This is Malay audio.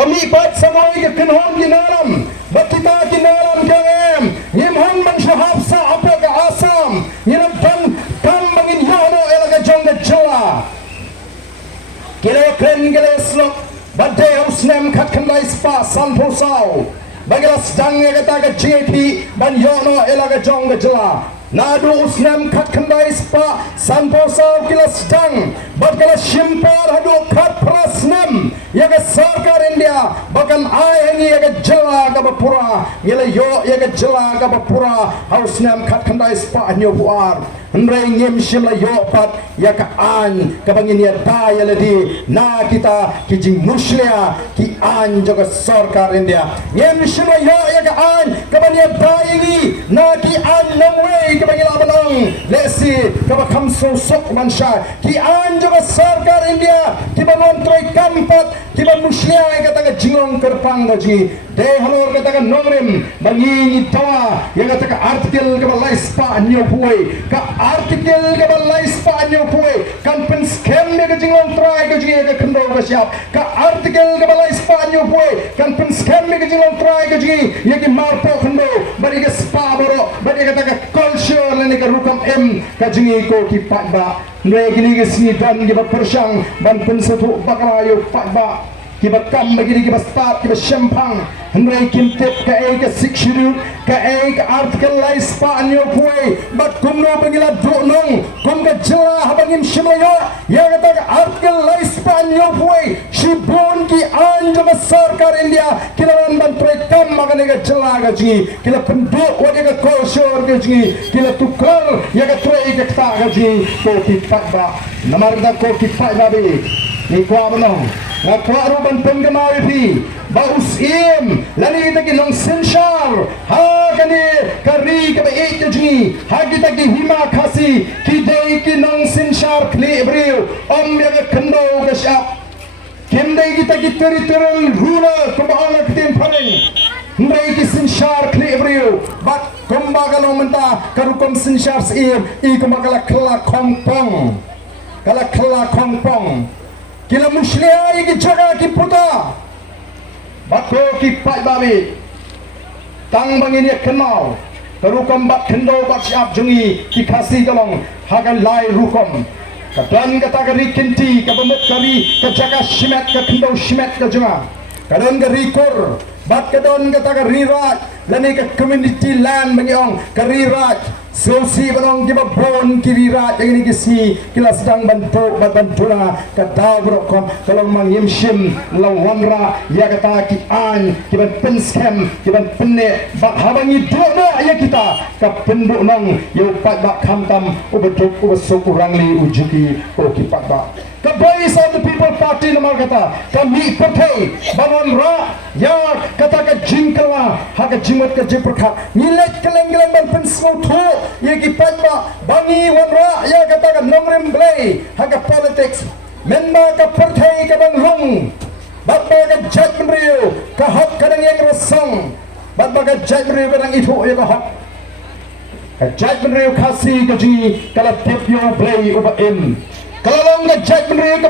kami pat samoi ke kenhon ginalam batika ginalam kengem ngimhon man syahab sa apa ke asam nginem kam bangin yono elaga jonga jala kile kren kile slok badde usnem khatkan lai spa sanpo sao bagila sedang kata ke JP ban yono elaga jonga jala nadu usnem khatkan lai spa sanpo sao kila sedang bagila shimpar hadu khat prasnem yaga sarkar India bakan ayangi yaga jala ka bapura ngile yo yaga jala ka bapura hausnam khat khandai spa nyo buar nrei ngem shimla yo pat yaga an ka bangin ya daya ladi na kita kijing muslia ki an jaga sarkar India ngem shimla yo yaga an ka bangin ya daya ni na ki an namwe ka bangin abanong lesi ka bakam so sok mansha ki an jaga sarkar India ki banon troi kampat kiba muslia kata ka jingong kerpang gaji de halor kata ka nongrim bangi ni tawa ya kata ka artikel ka balai spa nyo puai ka artikel ka balai spa nyo puai kan pen scam me ka jingong try ka ji ka khndo ka siap ka artikel ka balai spa nyo puai kan pen scam me ka jingong try ka ji ye ki marpo khndo bari ka spa boro bari kata ka culture le ka rukam m ka jingi ko ki patba nre gini ke sini dan kiba persang ban pen satu bakarayo patba kiba kam begini kiba start kiba shempang nre kim tip ka e ka sikshiru ka e ka artikel lai spa anyo puai bat kumno bangila dunong kum ka jela habangim shimayo ya kata ka artikel lai spa anyo puai shibon ki anjo ka sarkar India kilawan ban prekam magane ka jela ka ji kila penduk wadi ka kosor ka ji kila tukar ya ka trei ka ta ka ji ko ki patba namar da ko ki patba be ni kwa manong na kwa ruban penggemar pi baus im lani kita ki nong senshar ha kani kari ka be ek ji ha kita ki hima khasi ki dei ki nong senshar kle breu om ya ka khndo ka shap kendai kita ki territorial ruler kumbaala kitin phaning ndai ki senshar kle breu bat kumbaga no menta karukom senshar im I kumbagala kala kongpong kala kala kongpong kila muslia ki jaga ki puta bako ki pai babi tang bangin ya kenal terukom bat kendo bat siap jungi ki khasi kalong hagan lai rukom kadan kata kari kinti kabamut kari ka jaga shimet ka kendo shimet ka junga kadan kari kur bat kadon kata kari raj lani ka community land bangyong kari raj sosi balong di babon kiri rat ini kisi kila sedang bentuk bantuna kata brokom kalau mangim shim lawanra ya kata ki an kiban penskem kiban penne bak habangi dono ya kita ka penduk nong yo pat bak khamtam ubeduk ubesuk urangli ujuki o ki pat bak the voice of the people party namar kata kami pathai banon ra ya kata ka jingkala ha ka jimat ka jiprkha nilek keleng-keleng ban pensmo thu ye ki patba bangi wanra ya kata ka nongrim blai ha ka politics menma ka pathai ka ban rong babba ka judgment riu ka hak kadang yang rasang babba ka judgment riu kadang itu ya ka hak ka judgment riu khasi ka ji kala tip yo blai uba in kalau long ka judgment riu